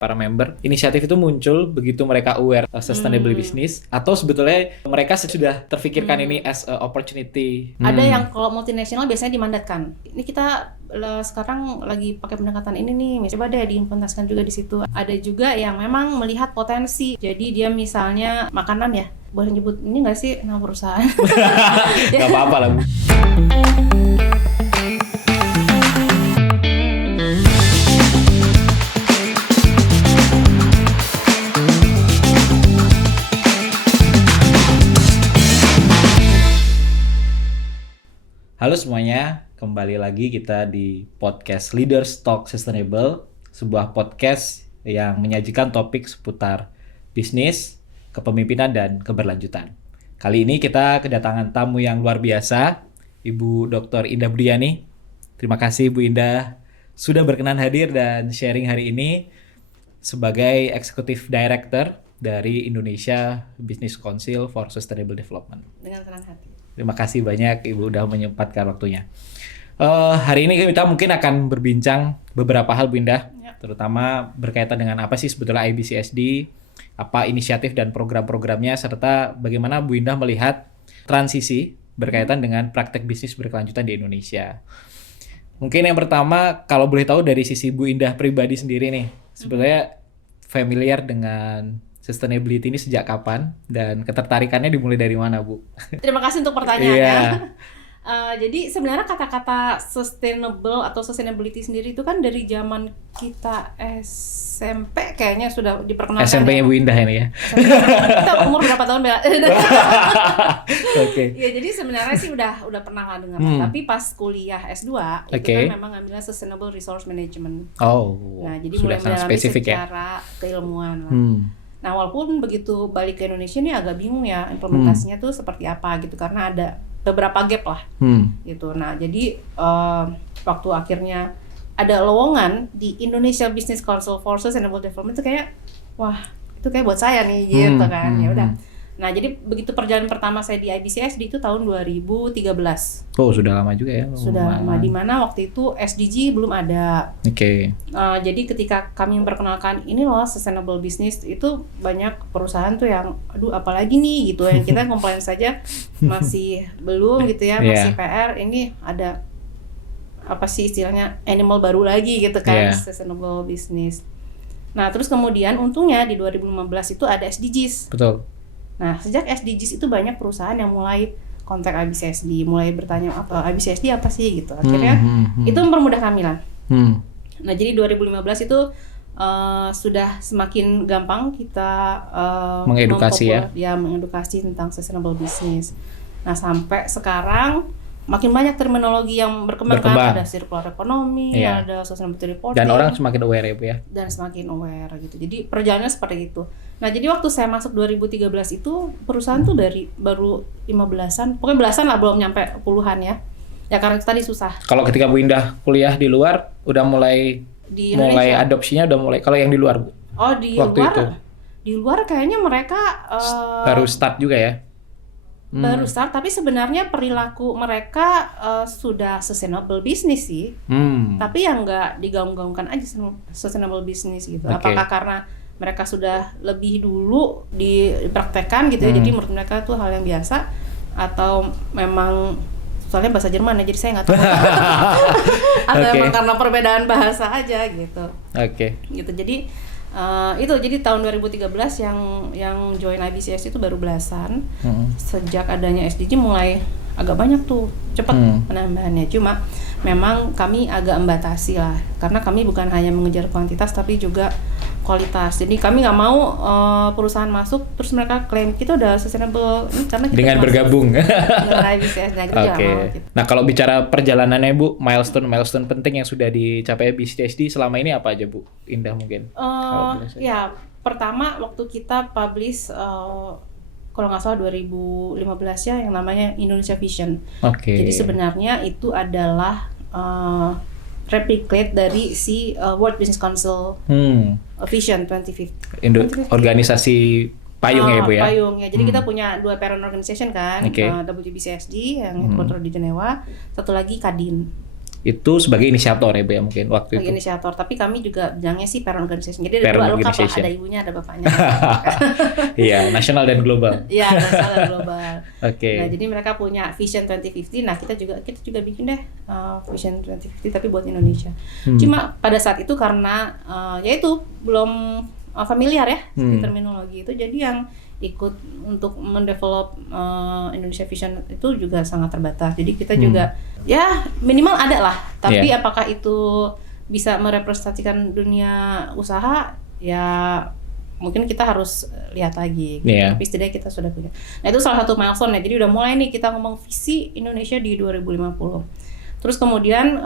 para member. Inisiatif itu muncul begitu mereka aware sustainable business, atau sebetulnya mereka sudah terfikirkan ini as a opportunity. Ada yang kalau multinasional biasanya dimandatkan. Ini kita sekarang lagi pakai pendekatan ini nih, coba deh diimplementasikan juga di situ. Ada juga yang memang melihat potensi. Jadi dia misalnya makanan ya, boleh nyebut ini nggak sih nama perusahaan? Gak apa-apa lah Bu. Halo semuanya, kembali lagi kita di podcast Leaders Talk Sustainable, sebuah podcast yang menyajikan topik seputar bisnis, kepemimpinan, dan keberlanjutan. Kali ini kita kedatangan tamu yang luar biasa, Ibu Dr. Indah Budiani. Terima kasih Bu Indah sudah berkenan hadir dan sharing hari ini sebagai Executive Director dari Indonesia Business Council for Sustainable Development. Dengan senang hati. Terima kasih banyak Ibu udah menyempatkan waktunya. Hari ini kita mungkin akan berbincang beberapa hal Bu Indah, terutama berkaitan dengan apa sih sebetulnya IBCSD, apa inisiatif dan program-programnya, serta bagaimana Bu Indah melihat transisi berkaitan dengan praktek bisnis berkelanjutan di Indonesia. Mungkin yang pertama, kalau boleh tahu dari sisi Bu Indah pribadi sendiri nih, sebetulnya familiar dengan sustainability ini sejak kapan dan ketertarikannya dimulai dari mana, Bu? Terima kasih untuk pertanyaannya. Jadi sebenarnya kata-kata sustainable atau sustainability sendiri itu kan dari zaman kita SMP kayaknya sudah diperkenalkan. SMP-nya Bu Indah ini ya. Kita umur berapa tahun, Bella? Oke. Ya, jadi sebenarnya sih udah pernah dengar. Tapi pas kuliah S2 itu kan memang ngambilnya Sustainable Resource Management. Oh. Nah, jadi sudah mulai mendalami secara secara keilmuan lah. Nah, walaupun begitu balik ke Indonesia nih agak bingung ya implementasinya tuh seperti apa gitu, karena ada beberapa gap lah gitu. Nah, jadi waktu akhirnya ada lowongan di Indonesia Business Council for Sustainable Development itu kayak wah, itu kayak buat saya nih gitu kan. Ya udah. Nah, jadi begitu perjalanan pertama saya di IBCSD itu tahun 2013. Oh, sudah lama juga ya. Sudah lama, di mana waktu itu SDG belum ada. Oke. Jadi ketika kami memperkenalkan ini loh sustainable business, itu banyak perusahaan tuh yang aduh apalagi nih gitu, yang kita komplain saja masih belum gitu ya, masih PR. Ini ada apa sih istilahnya animal baru lagi gitu kan, sustainable business. Nah, terus kemudian untungnya di 2015 itu ada SDGs. Betul. Nah, sejak SDGs itu banyak perusahaan yang mulai kontak IBCSD, mulai bertanya apa IBCSD apa sih gitu. Akhirnya itu mempermudah kami lah. Nah, jadi 2015 itu sudah semakin gampang kita mengedukasi mengedukasi tentang sustainable business. Nah, sampai sekarang makin banyak terminologi yang berkembang. Kan, ada circular economy, ada sustainability reporting. Dan orang semakin aware ya Bu ya. Dan semakin aware gitu. Jadi perjalanannya seperti itu. Nah, jadi waktu saya masuk 2013 itu perusahaan tuh dari baru 15-an, pokoknya belasan lah, belum nyampe puluhan ya. Ya karena tadi susah. Kalau ketika Bu Indah kuliah di luar udah mulai adopsinya udah mulai, kalau yang di luar Bu? Oh, di waktu luar. Itu. Di luar kayaknya mereka baru start juga ya. Baru start, tapi sebenarnya perilaku mereka sudah sustainable business sih. Tapi yang nggak digaung-gaungkan aja sustainable business gitu. Apakah karena mereka sudah lebih dulu dipraktekkan gitu ya, jadi menurut mereka itu hal yang biasa, atau memang soalnya bahasa Jerman ya, jadi saya nggak tahu. Atau memang karena perbedaan bahasa aja gitu. Gitu, jadi jadi tahun 2013 yang join IBCS itu baru belasan. Sejak adanya SDG mulai agak banyak tuh, cepat penambahannya. Cuma memang kami agak membatasi lah, karena kami bukan hanya mengejar kuantitas tapi juga kualitas. Jadi kami nggak mau perusahaan masuk terus mereka klaim kita udah sustainable karena kita dengan bergabung dengan IBCS. Gitu. Nah, kalau bicara perjalanannya Bu, milestone penting yang sudah dicapai IBCSD selama ini apa aja Bu Indah mungkin? Ya, pertama waktu kita publish kalau nggak salah 2015 ya, yang namanya Indonesia Vision. Jadi sebenarnya itu adalah replicate dari si World Business Council Vision 2050. Organisasi payung ya Bu ya? Payung ya. Jadi kita punya dua parent organization kan, WBCSD yang headquarter di Jenewa, satu lagi Kadin. itu sebagai inisiator ya Bu ya mungkin waktu sebagai itu. inisiator, tapi kami juga bilangnya sih parent organization. Jadi ada Parent dua lengkap lah, organization. ada ibunya, ada bapaknya. Iya, nasional dan global. Iya, nasional dan global. Oke. Nah, jadi mereka punya Vision 2050. Nah, kita juga bikin deh Vision 2050 tapi buat Indonesia. Cuma pada saat itu karena ya itu belum familiar ya di terminologi itu, jadi yang ikut untuk mendevelop Indonesia Vision itu juga sangat terbatas. Jadi kita juga ya minimal ada lah. Tapi apakah itu bisa merepresentasikan dunia usaha, ya mungkin kita harus lihat lagi. Gitu. Tapi setidaknya kita sudah punya. Nah, itu salah satu milestone ya. Jadi udah mulai nih kita ngomong visi Indonesia di 2050. Terus kemudian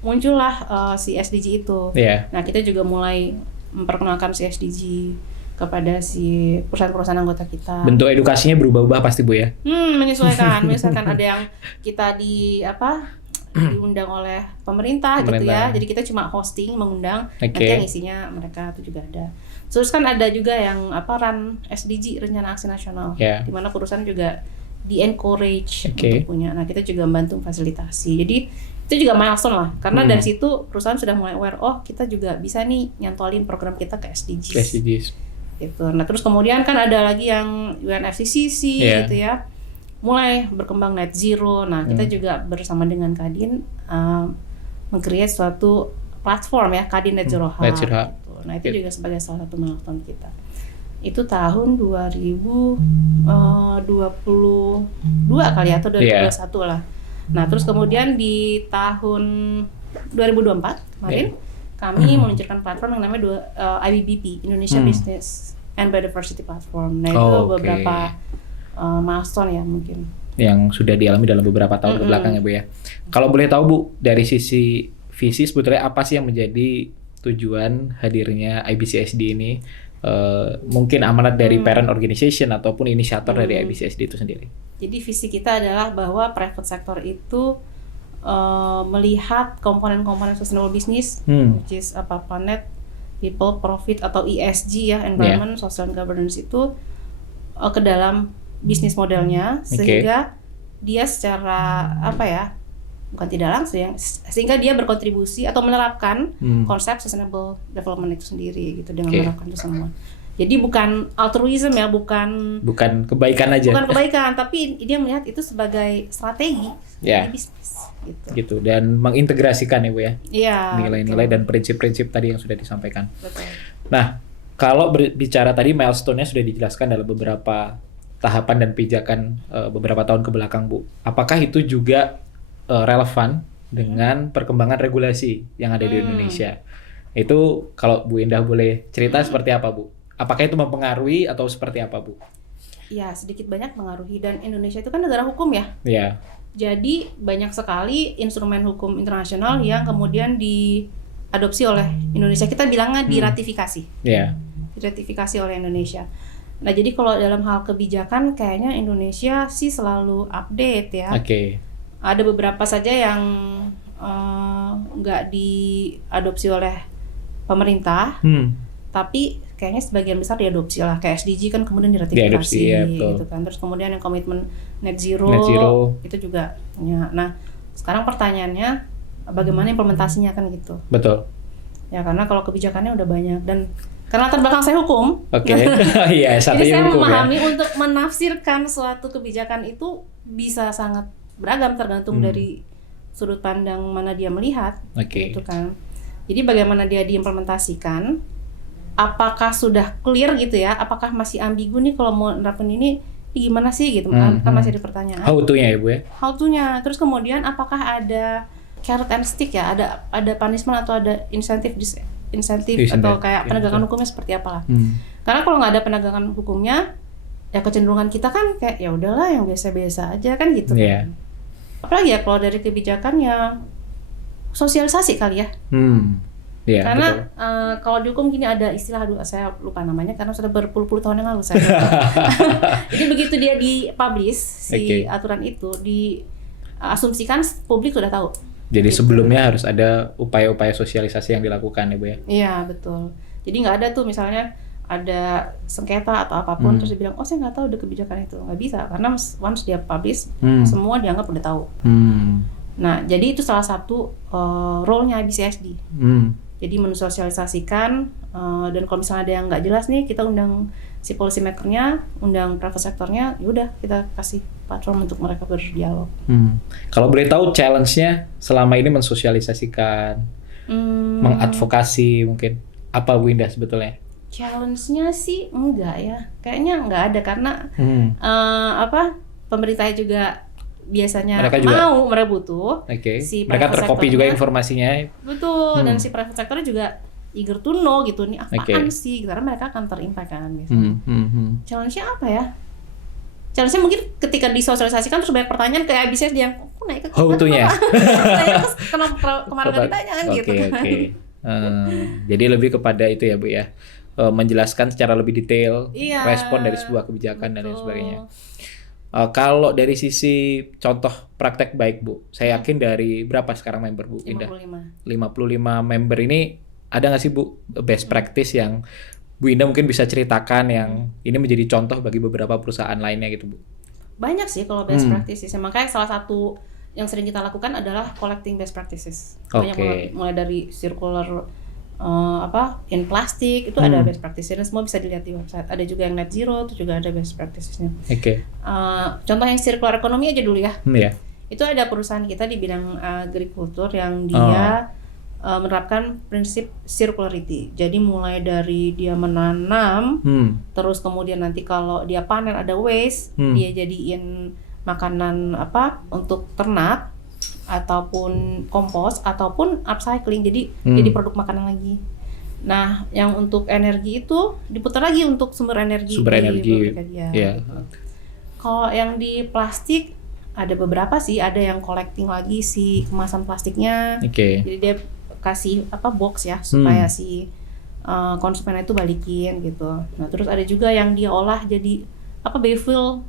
muncullah si SDG itu. Nah, kita juga mulai memperkenalkan si SDG kepada si perusahaan-perusahaan anggota kita. Bentuk edukasinya berubah-ubah pasti Bu ya? Menyesuaikan ada yang kita diundang oleh pemerintah gitu ya. Jadi kita cuma hosting, mengundang, nanti yang isinya mereka itu juga ada. Terus kan ada juga yang run SDG, Rencana Aksi Nasional, di mana perusahaan juga di-encourage untuk punya. Nah, kita juga membantu fasilitasi. Jadi itu juga milestone lah, karena dari situ perusahaan sudah mulai aware, kita juga bisa nih nyantolin program kita ke SDGs. Gitu. Nah, terus kemudian kan ada lagi yang UNFCCC gitu ya, mulai berkembang net zero. Nah, kita juga bersama dengan Kadin meng-create suatu platform ya, Kadin Net Zero Hub. Gitu. Nah, itu juga sebagai salah satu milestone kita. Itu tahun 2022 kali atau 2021 lah. Nah, terus kemudian di tahun 2024 kemarin kami meluncurkan platform yang namanya IBBP, Indonesia Business and Biodiversity Platform. Nah, itu beberapa milestone ya mungkin yang sudah dialami dalam beberapa tahun kebelakang ya Bu ya. Kalau boleh tahu Bu, dari sisi visi sebetulnya apa sih yang menjadi tujuan hadirnya IBCSD ini? Mungkin amanat dari parent organization ataupun inisiator dari IBCSD itu sendiri. Jadi visi kita adalah bahwa private sector itu melihat komponen-komponen sustainable business, which is planet, people, profit atau ESG ya, environment, social and governance itu ke dalam bisnis modelnya, sehingga dia secara bukan tidak langsung sehingga dia berkontribusi atau menerapkan konsep sustainable development itu sendiri gitu dengan menerapkan itu semua. Jadi bukan altruism ya, bukan kebaikan aja. Bukan kebaikan, tapi dia melihat itu sebagai strategi bisnis gitu. Dan mengintegrasikan ya Bu ya. Nilai-nilai dan prinsip-prinsip tadi yang sudah disampaikan. Betul. Nah, kalau berbicara tadi milestone-nya sudah dijelaskan dalam beberapa tahapan dan pijakan beberapa tahun ke belakang Bu. Apakah itu juga relevan dengan perkembangan regulasi yang ada di Indonesia? Itu kalau Bu Indah boleh cerita seperti apa Bu? Apakah itu mempengaruhi atau seperti apa Bu? Ya, sedikit banyak mengaruhi, dan Indonesia itu kan negara hukum ya. Jadi banyak sekali instrumen hukum internasional yang kemudian diadopsi oleh Indonesia. Kita bilangnya diratifikasi. Diratifikasi oleh Indonesia. Nah, jadi kalau dalam hal kebijakan kayaknya Indonesia sih selalu update ya. Ada beberapa saja yang nggak diadopsi oleh pemerintah, tapi kayaknya sebagian besar diadopsi lah. Kayak SDG kan kemudian diratifikasi gitu kan. Terus kemudian yang komitmen net zero itu juga punya. Nah, sekarang pertanyaannya bagaimana implementasinya kan gitu. Betul. Ya, karena kalau kebijakannya udah banyak, dan karena latar belakang saya hukum. Jadi saya memahami untuk menafsirkan suatu kebijakan itu bisa sangat beragam tergantung dari sudut pandang mana dia melihat, gitu kan. Jadi bagaimana dia diimplementasikan, apakah sudah clear gitu ya, apakah masih ambigu nih kalau mau nerapin ini gimana sih gitu, kan masih ada pertanyaan. How to-nya ya Bu ya? How to-nya, terus kemudian apakah ada carrot and stick ya, ada punishment atau ada insentif atau kayak penegakan hukumnya seperti apalah. Karena kalau nggak ada penegakan hukumnya, ya kecenderungan kita kan kayak ya udahlah yang biasa-biasa aja kan gitu. Apalagi ya kalau dari kebijakan yang sosialisasi kali ya. Karena kalau di hukum gini ada istilah, saya lupa namanya karena sudah berpuluh-puluh tahun yang lalu saya. Jadi begitu dia di-publish si aturan itu, diasumsikan publik sudah tahu. Jadi sebelumnya harus ada upaya-upaya sosialisasi yang dilakukan ya Bu ya? Iya, betul. Jadi nggak ada tuh misalnya ada sengketa atau apapun terus dia bilang, oh saya nggak tahu ada kebijakan itu. Nggak bisa, karena once dia publish semua dianggap udah tahu. Nah, jadi itu salah satu role-nya IBCSD. Jadi mensosialisasikan dan kalau misalnya ada yang nggak jelas nih, kita undang si policy maker-nya, undang private sector-nya, yaudah kita kasih platform untuk mereka berdialog. Kalau boleh tahu challenge-nya selama ini mensosialisasikan, mengadvokasi mungkin apa Bu Indah sebetulnya? Challenge-nya sih enggak ya, kayaknya enggak ada karena pemerintahnya juga biasanya mereka butuh. Si mereka tercopy juga informasinya. Betul, dan si private sector juga eager to know gitu, nih apaan sih, karena mereka akan terimpact kan biasanya. Challenge-nya apa ya? Challenge-nya mungkin ketika disosialisasikan terus banyak pertanyaan kayak bisa dia kok naik ke kita. How-to-nya. Kenapa kemarin nggak ditanya kan gitu kan. Jadi lebih kepada itu ya Bu ya. Menjelaskan secara lebih detail respon dari sebuah kebijakan dan lain sebagainya. Kalau dari sisi contoh praktek baik Bu, saya yakin dari berapa sekarang member Bu Indah? 55 member ini ada nggak sih Bu best practice yang Bu Indah mungkin bisa ceritakan yang ini menjadi contoh bagi beberapa perusahaan lainnya gitu Bu? Banyak sih kalau best practices, makanya salah satu yang sering kita lakukan adalah collecting best practices. Banyak mulai dari circular in plastik itu ada best practices, semua bisa dilihat di website. Ada juga yang net zero, itu juga ada best practicesnya. Contoh yang circular economy aja dulu ya. Itu ada perusahaan kita di bidang agrikultur yang dia menerapkan prinsip circularity. Jadi mulai dari dia menanam, terus kemudian nanti kalau dia panen ada waste, dia jadiin makanan untuk ternak, ataupun kompos, ataupun upcycling, jadi produk makanan lagi. Nah, yang untuk energi itu diputar lagi untuk sumber energi. Kalau yang di plastik ada beberapa sih, ada yang collecting lagi si kemasan plastiknya. Jadi dia kasih box ya supaya si konsumen itu balikin gitu. Nah, terus ada juga yang dia olah jadi biofuel,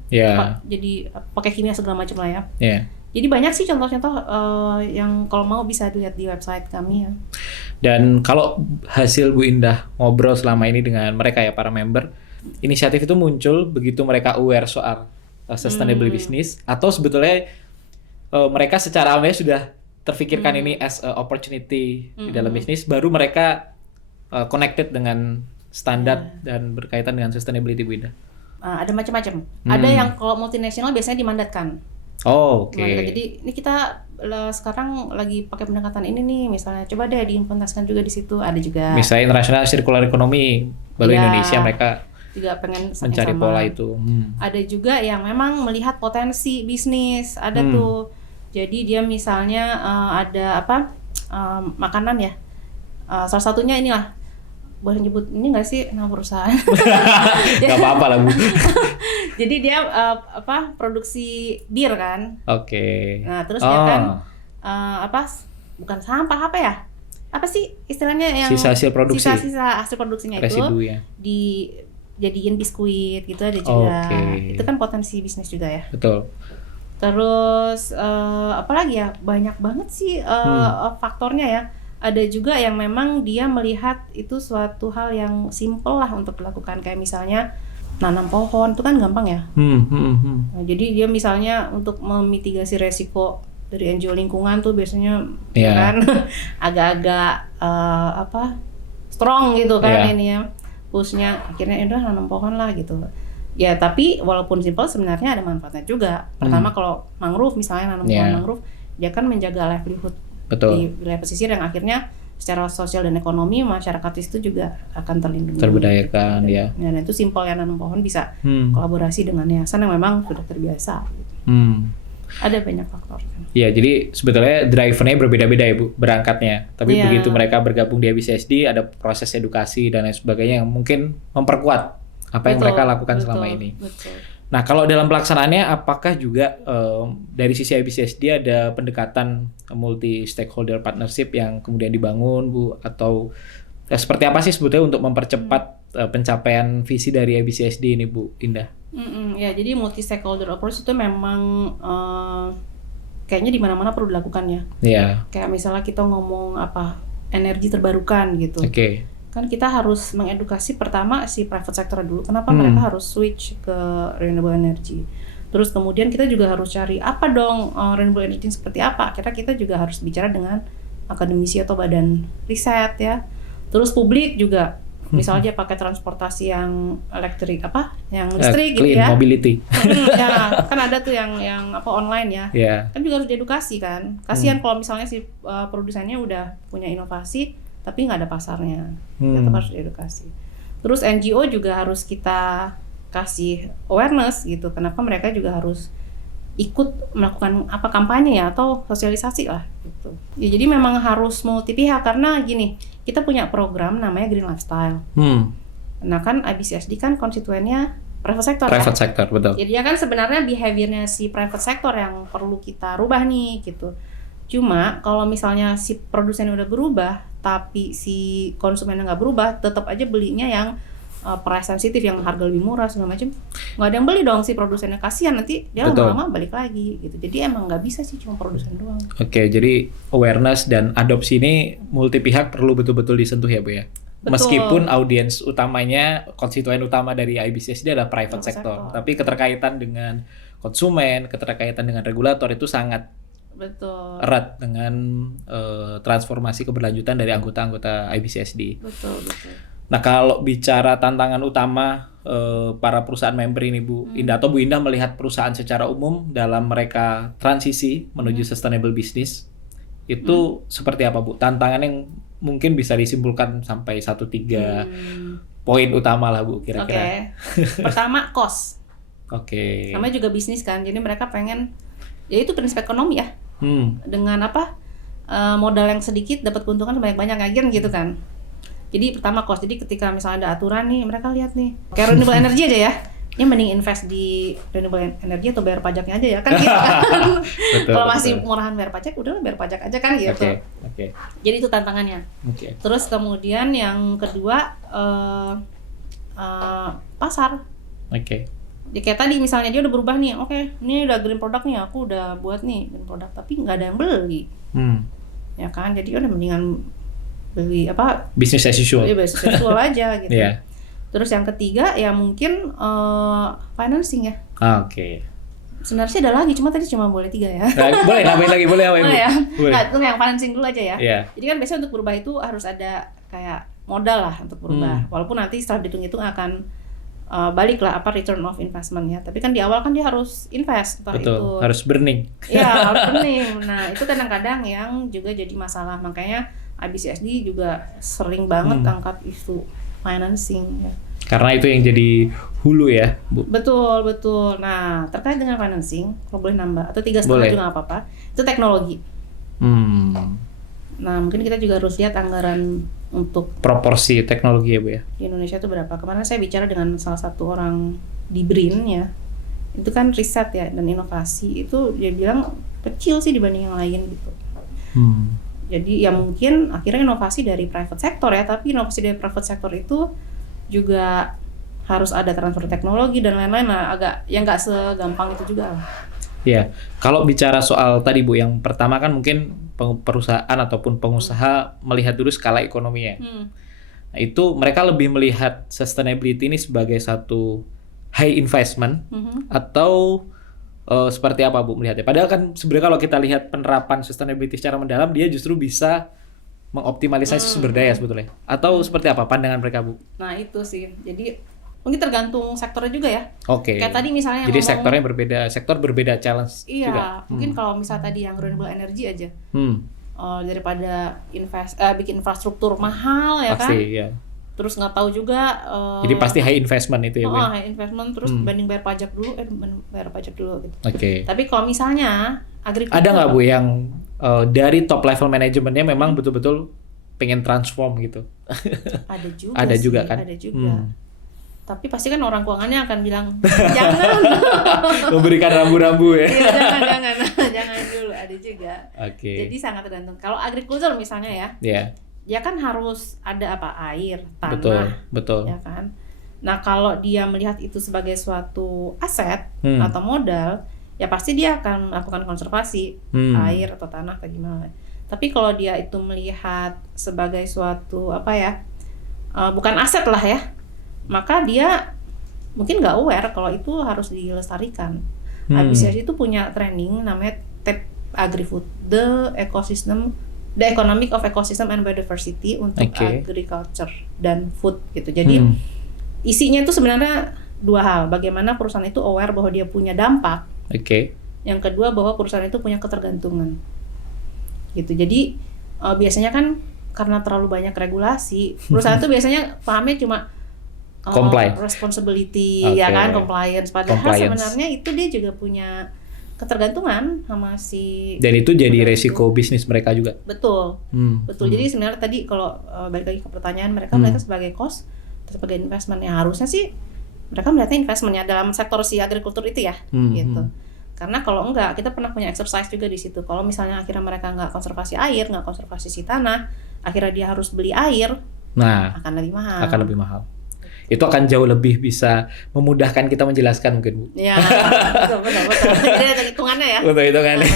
jadi pakai kimia segala macam lah ya. Jadi banyak sih contoh-contoh yang kalau mau bisa dilihat di website kami ya. Dan kalau hasil Bu Indah ngobrol selama ini dengan mereka ya para member, inisiatif itu muncul begitu mereka aware soal sustainable business, atau sebetulnya mereka secara awalnya sudah terfikirkan ini as a opportunity di dalam bisnis, baru mereka connected dengan standar dan berkaitan dengan sustainability Bu Indah? Ada macam-macam. Ada yang kalau multinasional biasanya dimandatkan. Jadi ini kita sekarang lagi pakai pendekatan ini nih, misalnya coba deh diimplementasikan juga di situ. Ada juga misalnya internasional circular economy, baru Indonesia mereka juga pengen mencari pola itu. Ada juga yang memang melihat potensi bisnis, ada tuh. Jadi dia misalnya ada makanan ya, salah satunya inilah, boleh nyebut ini nggak sih nama perusahaan? Nggak apa-apa lah Bu. Jadi dia produksi bir kan? Nah terus dia kan bukan sampah apa sih istilahnya yang sisa hasil produksi? Sisa hasil produksinya residu, itu dijadiin biskuit gitu ada juga. Itu kan potensi bisnis juga ya. Betul. Terus apalagi ya, banyak banget sih faktornya ya. Ada juga yang memang dia melihat itu suatu hal yang simple lah untuk dilakukan, kayak misalnya nanam pohon itu kan gampang ya. Nah, jadi dia misalnya untuk memitigasi resiko dari NGO lingkungan tuh biasanya kan agak-agak strong gitu kan ini ya pushnya, akhirnya udah nanam pohon lah gitu. Ya tapi walaupun simple sebenarnya ada manfaatnya juga. Pertama kalau mangrove misalnya nanam pohon mangrove, dia kan menjaga livelihood di wilayah pesisir yang akhirnya secara sosial dan ekonomi masyarakat itu juga akan terlindungi. Terberdayakan ya. Dan itu simpel ya, nanam pohon bisa kolaborasi dengan yayasan yang memang sudah terbiasa. Ada banyak faktor. Ya, jadi sebetulnya drivernya berbeda-beda ya Bu, berangkatnya. Tapi begitu mereka bergabung di IBCSD ada proses edukasi dan lain sebagainya yang mungkin memperkuat apa yang mereka lakukan selama ini. Nah, kalau dalam pelaksanaannya apakah juga dari sisi IBCSD ada pendekatan multi stakeholder partnership yang kemudian dibangun Bu, atau seperti apa sih sebetulnya untuk mempercepat pencapaian visi dari IBCSD ini Bu Indah? Ya, jadi multi stakeholder approach itu memang kayaknya di mana-mana perlu dilakukan ya. Kayak misalnya kita ngomong energi terbarukan gitu. Kan kita harus mengedukasi pertama si private sector dulu. Kenapa mereka harus switch ke renewable energy? Terus kemudian kita juga harus cari apa dong renewable energy seperti apa. Akhirnya kita juga harus bicara dengan akademisi atau badan riset ya. Terus publik juga, misalnya pakai transportasi yang listrik gitu clean ya. mobility. Ya, kan ada tuh yang online ya. Yeah. Kan juga harus diedukasi kan. Kasihan kalau misalnya si produsennya udah punya inovasi tapi nggak ada pasarnya. Tetap harus diedukasi. Terus NGO juga harus kita kasih awareness gitu. Kenapa mereka juga harus ikut melakukan kampanye ya atau sosialisasi lah gitu. Ya, jadi memang harus multi pihak karena gini, kita punya program namanya Green Lifestyle. Nah kan IBCSD kan konstituennya private sector. Private sector, betul. Jadi ya kan sebenarnya behaviornya si private sector yang perlu kita rubah nih gitu. Cuma kalau misalnya si produsennya udah berubah tapi si konsumennya nggak berubah, tetap aja belinya yang price sensitif yang harga lebih murah segala macam, nggak ada yang beli dong si produsennya, kasihan nanti dia lama-lama balik lagi gitu. Jadi emang nggak bisa sih cuma produsen doang. Oke, jadi awareness dan adopsi ini multi pihak perlu betul-betul disentuh ya Bu ya. Betul. Meskipun audiens utamanya, konstituen utama dari IBCSD adalah private sector, tapi keterkaitan dengan konsumen, keterkaitan dengan regulator itu sangat erat dengan transformasi keberlanjutan dari anggota-anggota IBCSD. Betul. Nah kalau bicara tantangan utama para perusahaan member ini Bu Indah atau Bu Indah melihat perusahaan secara umum dalam mereka transisi menuju sustainable business itu seperti apa Bu? Tantangan yang mungkin bisa disimpulkan sampai 1-3 poin utama lah Bu kira-kira. Pertama cost. Namanya juga bisnis kan, jadi mereka pengen ya itu prinsip ekonomi ya. Dengan modal yang sedikit dapat keuntungan sebanyak-banyak gitu kan. Jadi pertama cost. Jadi ketika misalnya ada aturan nih, mereka lihat nih kayak renewable energy aja ya. Ini mending invest di renewable energy atau bayar pajaknya aja ya kan gitu kan. Kalau masih murahan bayar pajak, udahlah bayar pajak aja kan gitu. Jadi itu tantangannya. Terus kemudian yang kedua pasar. Jadi kayak tadi misalnya dia udah berubah nih, ini udah green product nih, aku udah buat nih green product, tapi nggak ada yang beli. Ya kan, jadi udah mendingan beli business as usual. Iya, business as usual aja gitu. Terus yang ketiga ya mungkin financing ya. Sebenarnya sih ada lagi, cuma tadi cuma boleh 3 ya. Nah, boleh nambahin lagi, boleh ya. Nah, itu yang financing dulu aja ya. Jadi kan biasanya untuk berubah itu harus ada kayak modal lah untuk berubah. Walaupun nanti setelah dihitung-hitung akan balik lah return of investment ya. Tapi kan di awal kan dia harus invest. Betul, harus burning. Iya, harus burning. Nah, itu kadang-kadang yang juga jadi masalah. Makanya IBCSD juga sering banget angkat isu financing ya. Karena itu yang jadi hulu ya, Bu. Betul. Nah, terkait dengan financing, kalau boleh nambah atau 3,5 juga nggak apa-apa. Itu teknologi. Nah, mungkin kita juga harus lihat anggaran untuk proporsi teknologi ya, Bu ya. Di Indonesia itu berapa? Kemarin saya bicara dengan salah satu orang di BRIN ya. Itu kan riset ya dan inovasi itu dia bilang kecil sih dibanding yang lain gitu. Jadi ya mungkin akhirnya inovasi dari private sector ya, tapi inovasi dari private sector itu juga harus ada transfer teknologi dan lain-lain lah, agak yang nggak segampang itu juga lah. Ya, kalau bicara soal tadi Bu, yang pertama kan mungkin perusahaan ataupun pengusaha melihat dulu skala ekonominya. Nah, itu mereka lebih melihat sustainability ini sebagai satu high investment atau seperti apa Bu melihatnya? Padahal kan sebenarnya kalau kita lihat penerapan sustainability secara mendalam, dia justru bisa mengoptimalisasi sumber daya sebetulnya. Atau seperti apa pandangan mereka Bu? Nah itu sih, jadi mungkin tergantung sektornya juga ya. Kayak tadi misalnya jadi sektornya berbeda, sektor berbeda challenge juga. Iya, mungkin kalau misalnya tadi yang renewable energy aja, daripada bikin infrastruktur mahal ya pasti, kan. Ya. Terus nggak tahu juga. Jadi pasti high investment itu ya Bu. High investment terus banding bayar pajak dulu, gitu. Tapi kalau misalnya agrikultur. Ada nggak Bu yang dari top level manajemennya memang betul-betul pengen transform gitu? Ada juga kan? Ada juga. Tapi pasti kan orang keuangannya akan bilang jangan. Memberikan rambu-rambu ya. Iya, jangan dulu, ada juga. Jadi sangat tergantung. Kalau agrikultur misalnya ya. Ya kan harus ada air, tanah. Betul. Ya kan. Nah, kalau dia melihat itu sebagai suatu aset atau modal, ya pasti dia akan melakukan konservasi air atau tanah atau gimana. Tapi kalau dia itu melihat sebagai suatu bukan aset lah ya, maka dia mungkin nggak aware kalau itu harus dilestarikan. IBCSD itu punya training namanya TEP Agri-Food, The Economic of Ecosystem and Biodiversity untuk agriculture dan food gitu. Jadi isinya itu sebenarnya dua hal. Bagaimana perusahaan itu aware bahwa dia punya dampak. Yang kedua bahwa perusahaan itu punya ketergantungan. Gitu. Jadi biasanya kan karena terlalu banyak regulasi, perusahaan itu biasanya pahamnya cuma responsibility, ya kan, compliance. Padahal sebenarnya itu dia juga punya ketergantungan sama si. Dan itu jadi resiko bisnis mereka juga. Betul, betul. Jadi sebenarnya tadi kalau balik lagi ke pertanyaan, mereka melihatnya sebagai cost, sebagai investment. Yang harusnya sih mereka melihatnya investmentnya dalam sektor si agrikultur itu ya, gitu. Karena kalau enggak, kita pernah punya exercise juga di situ. Kalau misalnya akhirnya mereka nggak konservasi air, nggak konservasi si tanah, akhirnya dia harus beli air, akan lebih mahal. Akan lebih mahal. Itu akan jauh lebih bisa memudahkan kita menjelaskan mungkin, Bu. Ya, betul. Jadi ada hitungannya ya. Betul hitungannya.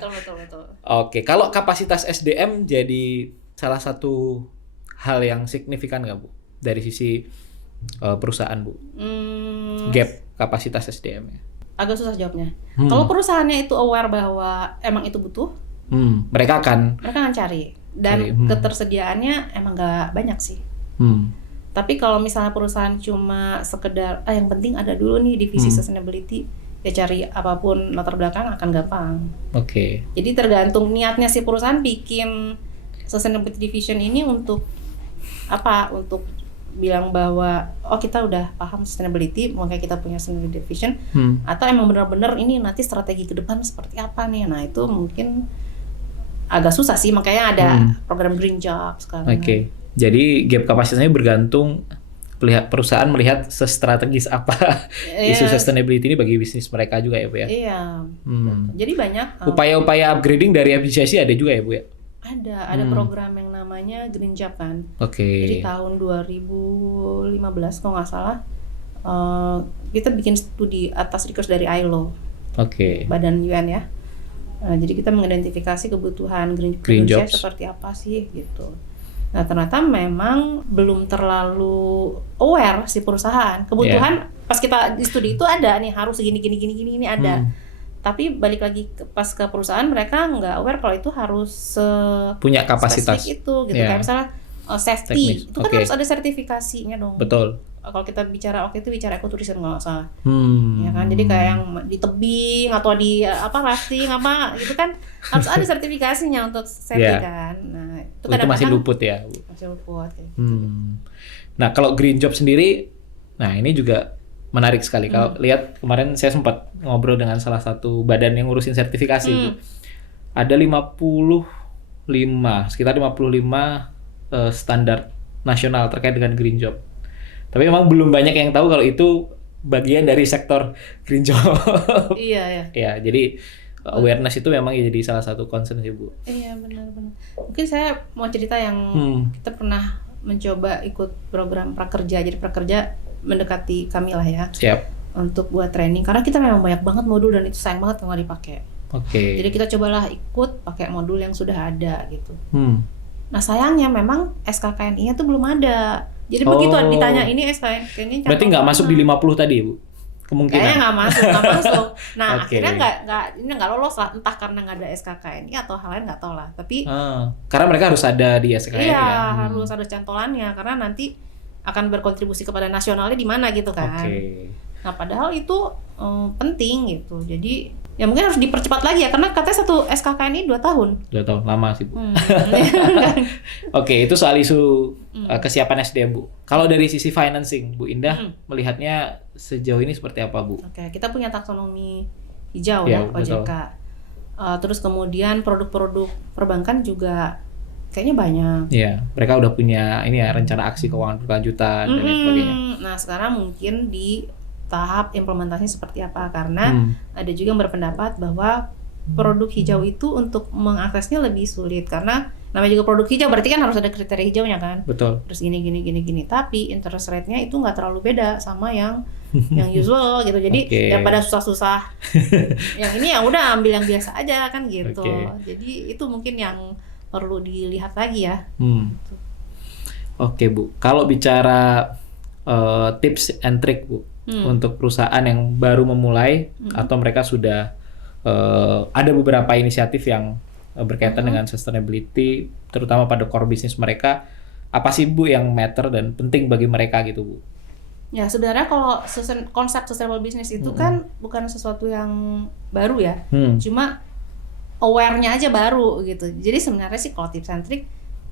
Betul. Oke, kalau kapasitas SDM jadi salah satu hal yang signifikan nggak, Bu? Dari sisi perusahaan, Bu? Gap kapasitas SDM-nya. Agak susah jawabnya. Kalau perusahaannya itu aware bahwa emang itu butuh, mereka akan cari. Dan ketersediaannya emang nggak banyak sih. Tapi kalau misalnya perusahaan cuma sekedar yang penting ada dulu nih divisi sustainability, ya cari apapun latar belakang akan gampang. Jadi tergantung niatnya si perusahaan bikin sustainability division ini untuk apa? Untuk bilang bahwa kita udah paham sustainability, makanya kita punya sustainability division, atau emang benar-benar ini nanti strategi ke depan seperti apa nih. Nah, itu mungkin agak susah sih, makanya ada program Green Job sekarang. Jadi gap kapasitasnya bergantung perusahaan melihat sestrategis apa isu sustainability ini bagi bisnis mereka juga ya, Bu ya. Iya. Jadi banyak upaya-upaya upgrading dari FBCSD ada juga ya, Bu ya. Ada program yang namanya Green Job kan. Jadi tahun 2015 kalau nggak salah kita bikin studi atas request dari ILO, badan UN ya. Jadi kita mengidentifikasi kebutuhan Green Jobs seperti apa sih gitu. Nah ternyata memang belum terlalu aware si perusahaan kebutuhan. Pas kita di studi itu ada nih harus gini ada. Tapi balik lagi pas ke perusahaan, mereka nggak aware kalau itu harus punya kapasitas itu gitu. Kayak misalnya safety itu kan harus ada sertifikasinya dong. Betul. Kalau kita bicara itu bicara ekoturism nggak salah. Ya kan, jadi kayak yang di tebing atau di rafting gitu kan harus ada sertifikasinya untuk safety kan. Nah itu masih luput ya. Masih luput kayak gitu. Nah kalau Green Job sendiri, nah ini juga menarik sekali. Kalau lihat kemarin saya sempat ngobrol dengan salah satu badan yang ngurusin sertifikasi. Ada sekitar 55 standar nasional terkait dengan Green Job. Tapi memang belum banyak yang tahu kalau itu bagian dari sektor Green Job. Iya. Ya, jadi awareness itu memang jadi salah satu concern sih, Bu. Iya, benar. Mungkin saya mau cerita yang kita pernah mencoba ikut program prakerja. Jadi prakerja mendekati kami lah ya. Siap. Untuk buat training, karena kita memang banyak banget modul dan itu sayang banget kalau nggak dipakai. Jadi kita cobalah ikut pakai modul yang sudah ada gitu. Nah sayangnya memang SKKNI-nya tuh belum ada. Jadi begitu ditanya ini SKKNI-nya berarti nggak masuk di 50 tadi, Bu? Kemungkinan. Kayaknya nggak masuk. Nah akhirnya nggak lolos lah, entah karena nggak ada SKKNI atau hal lain nggak tahu lah. Tapi karena mereka harus ada di SKKNI. Iya, harus ada cantolannya karena nanti akan berkontribusi kepada nasionalnya di mana gitu kan. Nah padahal itu penting gitu. Jadi ya mungkin harus dipercepat lagi ya, karena katanya satu SKKNI 2 tahun. 2 tahun, lama sih, Bu. Itu soal isu kesiapan SDM, Bu. Kalau dari sisi financing, Bu Indah melihatnya sejauh ini seperti apa, Bu? Kita punya taksonomi hijau ya, OJK. Terus kemudian produk-produk perbankan juga kayaknya banyak. Iya, mereka udah punya rencana aksi keuangan berkelanjutan dan lain sebagainya. Nah, sekarang mungkin di tahap implementasi seperti apa, karena ada juga yang berpendapat bahwa produk hijau itu untuk mengaksesnya lebih sulit karena namanya juga produk hijau berarti kan harus ada kriteria hijaunya kan. Betul. Terus gini. Tapi interest rate-nya itu nggak terlalu beda sama yang usual gitu. Jadi daripada susah-susah yang ini ya udah ambil yang biasa aja kan gitu. Jadi itu mungkin yang perlu dilihat lagi ya. Oke, Bu. Kalau bicara tips and trick Bu untuk perusahaan yang baru memulai atau mereka sudah ada beberapa inisiatif yang berkaitan dengan sustainability, terutama pada core bisnis mereka. Apa sih Bu yang matter dan penting bagi mereka gitu Bu? Ya sebenarnya kalau konsep sustainable business itu kan bukan sesuatu yang baru ya, cuma aware-nya aja baru gitu. Jadi sebenarnya sih kalau tips and trick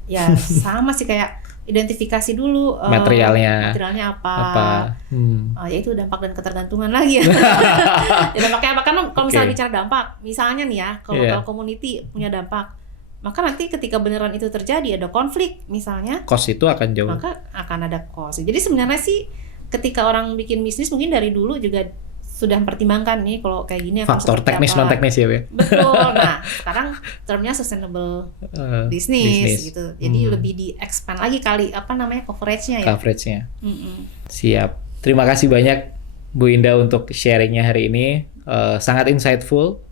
ya sama sih kayak identifikasi dulu materialnya apa. Yaitu dampak dan ketergantungan lagi ya. Ya dampaknya apa? Kan kalau misalnya bicara dampak, misalnya nih ya, kalau community punya dampak, maka nanti ketika beneran itu terjadi ada konflik misalnya, cost itu akan jauh. Maka akan ada cost. Jadi sebenarnya sih ketika orang bikin bisnis mungkin dari dulu juga sudah mempertimbangkan nih kalau kayak gini faktor teknis non teknis ya, betul. Nah sekarang termnya sustainable business gitu, jadi lebih di expand lagi kali coveragenya ya. Coveragenya. Siap. Terima kasih banyak Bu Indah untuk sharingnya hari ini, sangat insightful.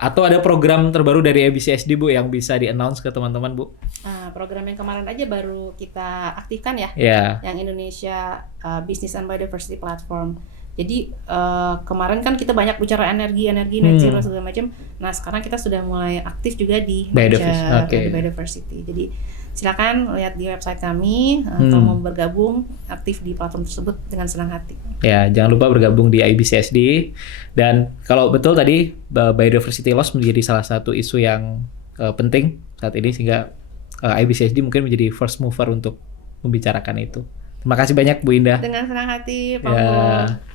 Atau ada program terbaru dari ABCSD Bu yang bisa di-announce ke teman-teman Bu? Program yang kemarin aja baru kita aktifkan ya, yang Indonesia Business and Biodiversity Platform. Jadi kemarin kan kita banyak bicara energi net zero segala macam. Nah sekarang kita sudah mulai aktif juga di biodiversity. Jadi silakan lihat di website kami atau mau bergabung aktif di platform tersebut dengan senang hati. Ya jangan lupa bergabung di IBCSD. Dan kalau betul tadi biodiversity loss menjadi salah satu isu yang penting saat ini, sehingga IBCSD mungkin menjadi first mover untuk membicarakan itu. Terima kasih banyak Bu Indah. Dengan senang hati Pak.